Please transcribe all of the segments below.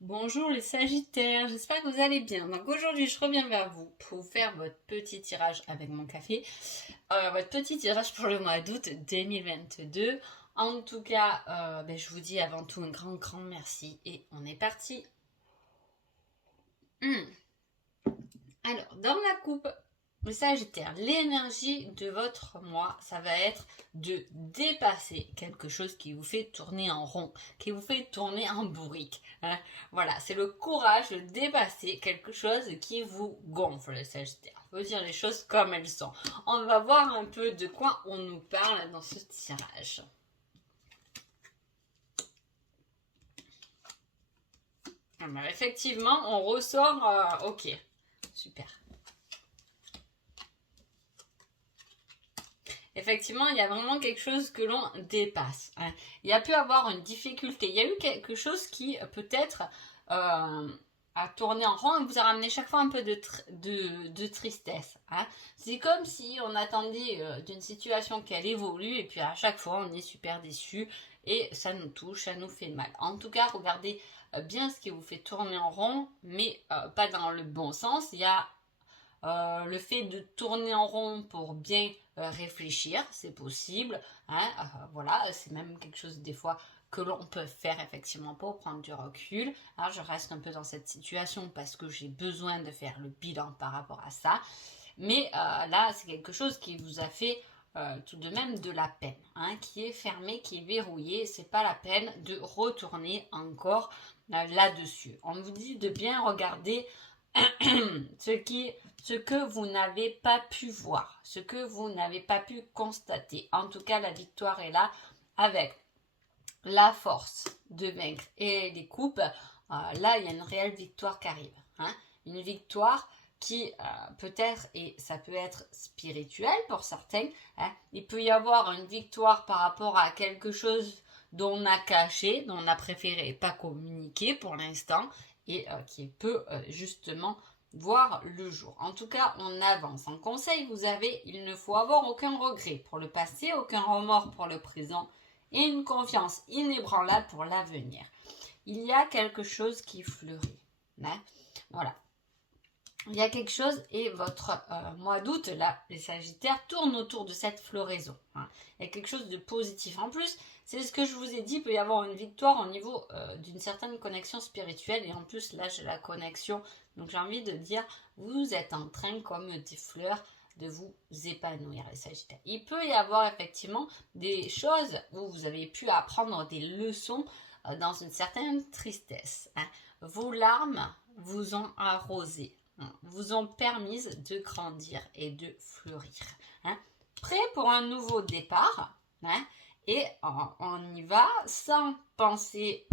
Bonjour les Sagittaires, j'espère que vous allez bien. Donc aujourd'hui je reviens vers vous pour faire votre petit tirage avec mon café. Votre petit tirage pour le mois d'août 2022. En tout cas, je vous dis avant tout un grand merci et on est parti. Alors, dans la coupe, le Sagittaire, l'énergie de votre mois, ça va être de dépasser quelque chose qui vous fait tourner en rond, qui vous fait tourner en bourrique. Hein. Voilà, c'est le courage de dépasser quelque chose qui vous gonfle, le Sagittaire. Il faut dire les choses comme elles sont. On va voir un peu de quoi on nous parle dans ce tirage. Alors, effectivement, on ressort... ok, super. Effectivement, il y a vraiment quelque chose que l'on dépasse. Hein. Il y a pu avoir une difficulté. Il y a eu quelque chose qui peut-être a tourné en rond et vous a ramené chaque fois un peu de tristesse. Hein. C'est comme si on attendait d'une situation qu'elle évolue et puis à chaque fois on est super déçu et ça nous touche, ça nous fait mal. En tout cas, regardez bien ce qui vous fait tourner en rond, mais pas dans le bon sens. Il y a le fait de tourner en rond pour bien réfléchir, c'est possible. Hein, voilà, c'est même quelque chose des fois que l'on peut faire effectivement pour prendre du recul. Alors, je reste un peu dans cette situation parce que j'ai besoin de faire le bilan par rapport à ça. Mais là, c'est quelque chose qui vous a fait tout de même de la peine, hein, qui est fermé, qui est verrouillé. C'est pas la peine de retourner encore là-dessus. On vous dit de bien regarder ce que vous n'avez pas pu voir, ce que vous n'avez pas pu constater. En tout cas, la victoire est là avec la force de vaincre et les coupes. Là, il y a une réelle victoire qui arrive. Hein. Une victoire qui peut-être, et ça peut être spirituel pour certains, hein, il peut y avoir une victoire par rapport à quelque chose dont on a caché, dont on a préféré pas communiquer pour l'instant, et qui peut justement voir le jour. En tout cas, on avance. En conseil, vous avez, il ne faut avoir aucun regret pour le passé, aucun remords pour le présent et une confiance inébranlable pour l'avenir. Il y a quelque chose qui fleurit. Hein. Voilà. Il y a quelque chose et votre mois d'août, là, les Sagittaires, tourne autour de cette floraison. Hein. Il y a quelque chose de positif. En plus, c'est ce que je vous ai dit, il peut y avoir une victoire au niveau d'une certaine connexion spirituelle. Et en plus, là, j'ai la connexion. Donc, j'ai envie de dire, vous êtes en train, comme des fleurs, de vous épanouir, les Sagittaires. Il peut y avoir effectivement des choses où vous avez pu apprendre des leçons dans une certaine tristesse. Hein. Vos larmes vous ont arrosé, hein, vous ont permis de grandir et de fleurir. Hein. Prêt pour un nouveau départ, hein, et on y va sans penser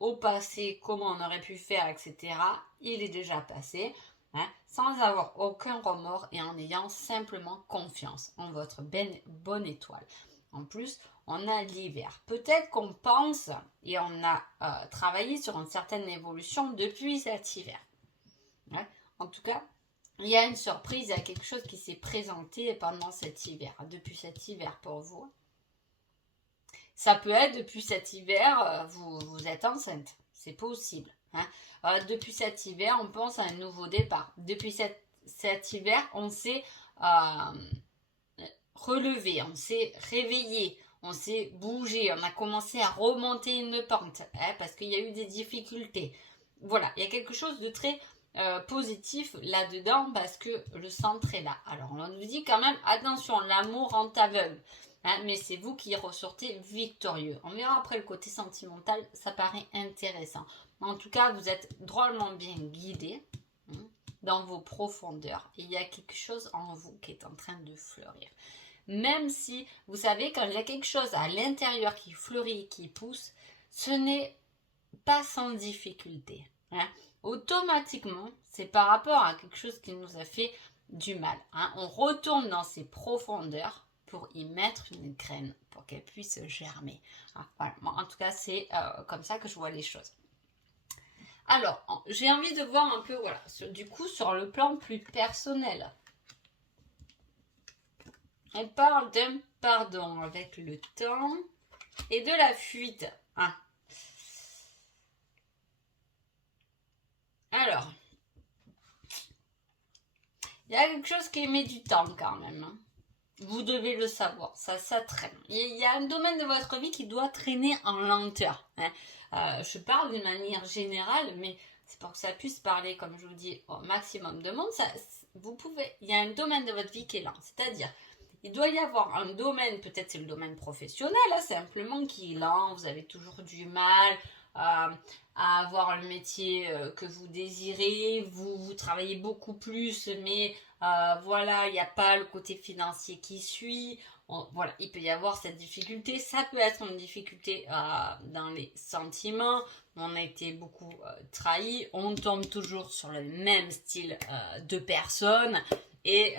au passé, comment on aurait pu faire, etc. Il est déjà passé. Hein, sans avoir aucun remords et en ayant simplement confiance en votre bonne étoile. En plus, on a l'hiver. Peut-être qu'on pense et on a travaillé sur une certaine évolution depuis cet hiver. Hein, en tout cas, il y a une surprise, il y a quelque chose qui s'est présenté pendant cet hiver, depuis cet hiver pour vous. Ça peut être depuis cet hiver, vous êtes enceinte, c'est possible. Hein. Depuis cet hiver, on pense à un nouveau départ. Depuis cet hiver, on s'est relevé, on s'est réveillé, on s'est bougé, on a commencé à remonter une pente, hein, parce qu'il y a eu des difficultés. Voilà, il y a quelque chose de très positif là-dedans parce que le centre est là. Alors, on nous dit quand même, attention, l'amour rend aveugle. Hein, mais c'est vous qui ressortez victorieux. On verra après le côté sentimental, ça paraît intéressant. En tout cas, vous êtes drôlement bien guidé dans vos profondeurs. Et il y a quelque chose en vous qui est en train de fleurir. Même si, vous savez, quand il y a quelque chose à l'intérieur qui fleurit, qui pousse, ce n'est pas sans difficulté. Hein. Automatiquement, c'est par rapport à quelque chose qui nous a fait du mal. Hein. On retourne dans ses profondeurs pour y mettre une graine, pour qu'elle puisse germer. Ah, voilà. Bon, en tout cas, c'est comme ça que je vois les choses. Alors, j'ai envie de voir un peu, voilà, du coup, sur le plan plus personnel. On parle d'un pardon avec le temps et de la fuite. Ah. Il y a quelque chose qui met du temps quand même. Hein. Vous devez le savoir, ça traîne. Il y a un domaine de votre vie qui doit traîner en lenteur. Hein. Je parle d'une manière générale, mais c'est pour que ça puisse parler, comme je vous dis, au maximum de monde. Il y a un domaine de votre vie qui est lent. C'est-à-dire, il doit y avoir un domaine, peut-être c'est le domaine professionnel, hein, simplement qui est lent. Vous avez toujours du mal à avoir le métier que vous désirez. Vous travaillez beaucoup plus, mais voilà, il n'y a pas le côté financier qui suit. Voilà, il peut y avoir cette difficulté. Ça peut être une difficulté dans les sentiments. On a été beaucoup trahi. On tombe toujours sur le même style de personne. Et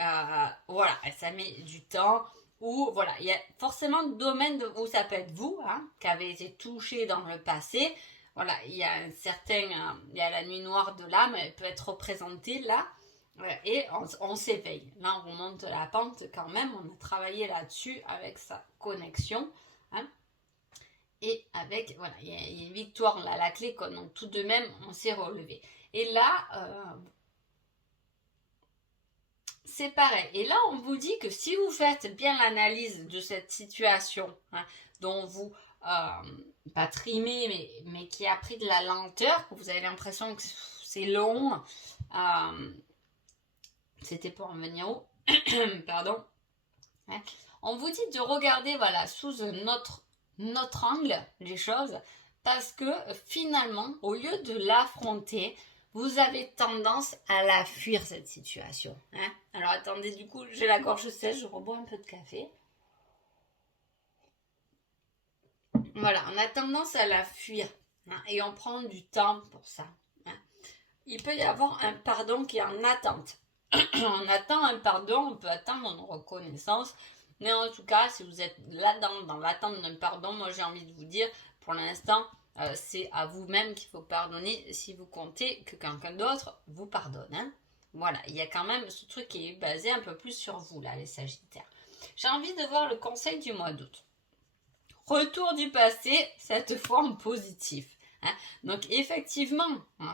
voilà, ça met du temps. Ou voilà, il y a forcément des domaines où ça peut être vous, hein, qui avez été touché dans le passé. Voilà, il y a il y a la nuit noire de l'âme, elle peut être représentée là. Et on s'éveille. Là, on remonte la pente quand même. On a travaillé là-dessus avec sa connexion. Hein. Et avec, voilà, il y a une victoire là, la clé. Donc, tout de même, on s'est relevé. Et là, c'est pareil. Et là, on vous dit que si vous faites bien l'analyse de cette situation, hein, dont vous, pas trimez, mais qui a pris de la lenteur, que vous avez l'impression que c'est long, c'était pour en venir où pardon. Hein, on vous dit de regarder voilà, sous notre angle les choses, parce que finalement, au lieu de l'affronter, vous avez tendance à la fuir, cette situation. Hein. Alors attendez, du coup, j'ai la gorge sèche, je rebois un peu de café. Voilà, on a tendance à la fuir. Hein, et on prend du temps pour ça. Hein. Il peut y avoir un pardon qui est en attente. On attend un pardon, on peut attendre une reconnaissance. Mais en tout cas, si vous êtes là-dedans, dans l'attente d'un pardon, moi j'ai envie de vous dire, pour l'instant, c'est à vous-même qu'il faut pardonner si vous comptez que quelqu'un d'autre vous pardonne. Hein. Voilà, il y a quand même ce truc qui est basé un peu plus sur vous, là, les Sagittaires. J'ai envie de voir le conseil du mois d'août. Retour du passé, cette fois en positif. Hein. Donc effectivement, hein,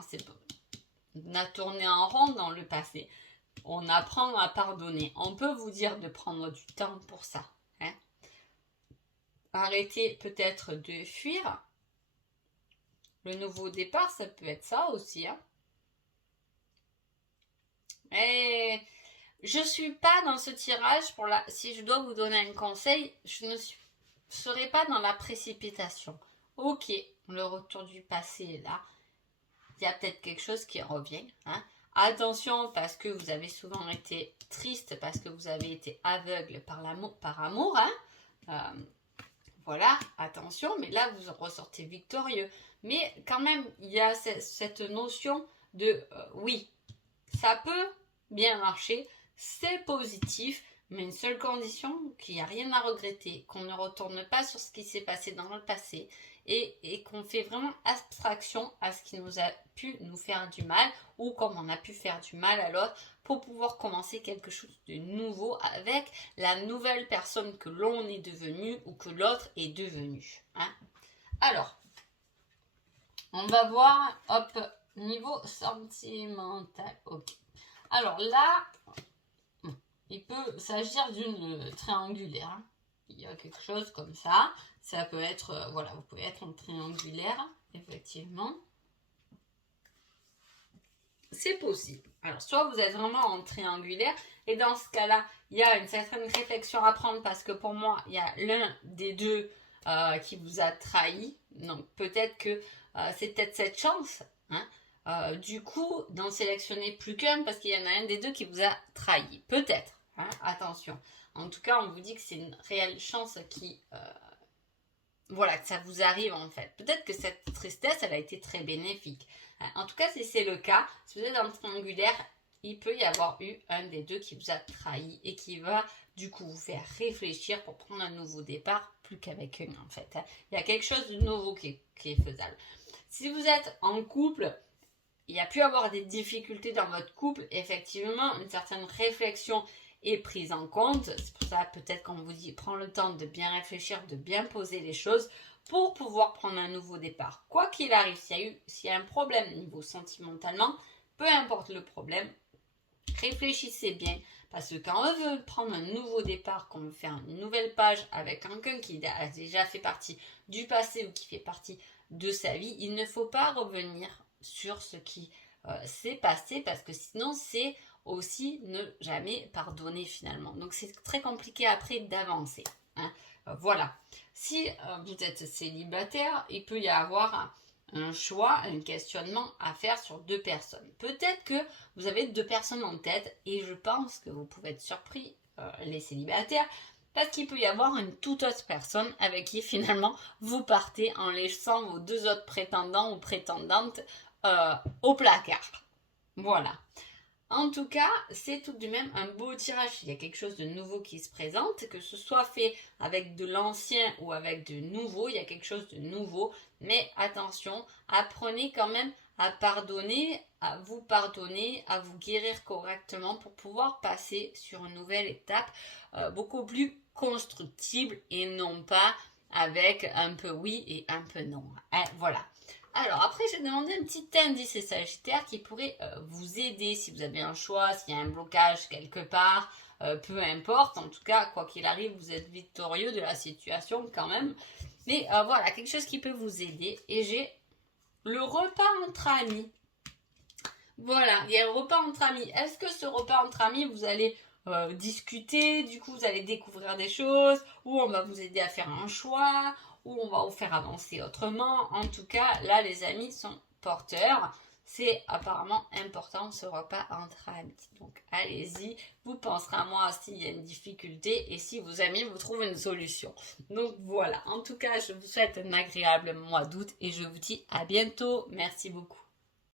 on a tourné en rond dans le passé. On apprend à pardonner. On peut vous dire de prendre du temps pour ça. Hein. Arrêtez peut-être de fuir. Le nouveau départ, ça peut être ça aussi. Hein. Et je ne suis pas dans ce tirage. Si je dois vous donner un conseil, je ne serai pas dans la précipitation. Ok, le retour du passé est là. Il y a peut-être quelque chose qui revient. Hein. Attention, parce que vous avez souvent été triste, parce que vous avez été aveugle par amour. Hein. Voilà, attention, mais là, vous ressortez victorieux. Mais quand même, il y a cette notion de oui, ça peut bien marcher, c'est positif, mais une seule condition, qu'il n'y a rien à regretter, qu'on ne retourne pas sur ce qui s'est passé dans le passé et qu'on fait vraiment abstraction à ce qui nous a pu nous faire du mal ou comme on a pu faire du mal à l'autre pour pouvoir commencer quelque chose de nouveau avec la nouvelle personne que l'on est devenu ou que l'autre est devenu. Hein. Alors, on va voir, hop, niveau sentimental. Ok. Alors là, il peut s'agir d'une triangulaire. Hein. Il y a quelque chose comme ça. Ça peut être, voilà, vous pouvez être en triangulaire, effectivement. C'est possible. Alors, soit vous êtes vraiment en triangulaire, et dans ce cas-là, il y a une certaine réflexion à prendre parce que pour moi, il y a l'un des deux qui vous a trahi. Donc, peut-être que c'est peut-être cette chance, hein, du coup, d'en sélectionner plus qu'un parce qu'il y en a un des deux qui vous a trahi. Peut-être. Hein, attention. En tout cas, on vous dit que c'est une réelle chance qui... voilà, que ça vous arrive en fait. Peut-être que cette tristesse, elle a été très bénéfique. En tout cas, si c'est le cas, si vous êtes dans le triangulaire, il peut y avoir eu un des deux qui vous a trahi et qui va du coup vous faire réfléchir pour prendre un nouveau départ, plus qu'avec un en fait. Il y a quelque chose de nouveau qui est faisable. Si vous êtes en couple, il y a pu avoir des difficultés dans votre couple, effectivement, une certaine réflexion est prise en compte. C'est pour ça peut-être qu'on vous dit prends le temps de bien réfléchir, de bien poser les choses pour pouvoir prendre un nouveau départ. Quoi qu'il arrive, s'il y a un problème niveau sentimentalement, peu importe le problème, réfléchissez bien. Parce que quand on veut prendre un nouveau départ, qu'on veut faire une nouvelle page avec quelqu'un qui a déjà fait partie du passé ou qui fait partie de sa vie, il ne faut pas revenir sur ce qui s'est passé parce que sinon c'est aussi ne jamais pardonner finalement. Donc c'est très compliqué après d'avancer. Hein. Voilà. Si vous êtes célibataire, il peut y avoir un choix, un questionnement à faire sur deux personnes. Peut-être que vous avez deux personnes en tête et je pense que vous pouvez être surpris, les célibataires, parce qu'il peut y avoir une toute autre personne avec qui finalement vous partez en laissant vos deux autres prétendants ou prétendantes au placard. Voilà. En tout cas, c'est tout de même un beau tirage. Il y a quelque chose de nouveau qui se présente, que ce soit fait avec de l'ancien ou avec de nouveau, il y a quelque chose de nouveau. Mais attention, apprenez quand même à pardonner, à vous guérir correctement pour pouvoir passer sur une nouvelle étape beaucoup plus constructible et non pas avec un peu oui et un peu non. Hein, voilà. Alors après, j'ai demandé un petit indice et Sagittaire qui pourrait vous aider si vous avez un choix, s'il y a un blocage quelque part, peu importe. En tout cas, quoi qu'il arrive, vous êtes victorieux de la situation quand même. Mais voilà, quelque chose qui peut vous aider. Et j'ai le repas entre amis. Voilà, il y a un repas entre amis. Est-ce que ce repas entre amis, vous allez discuter, du coup vous allez découvrir des choses, ou on va vous aider à faire un choix, ou on va vous faire avancer autrement. En tout cas, là les amis sont porteurs. C'est apparemment important ce repas entre amis. Donc allez-y, vous penserez à moi s'il y a une difficulté et si vos amis vous trouvent une solution. Donc voilà, en tout cas je vous souhaite un agréable mois d'août et je vous dis à bientôt. Merci beaucoup.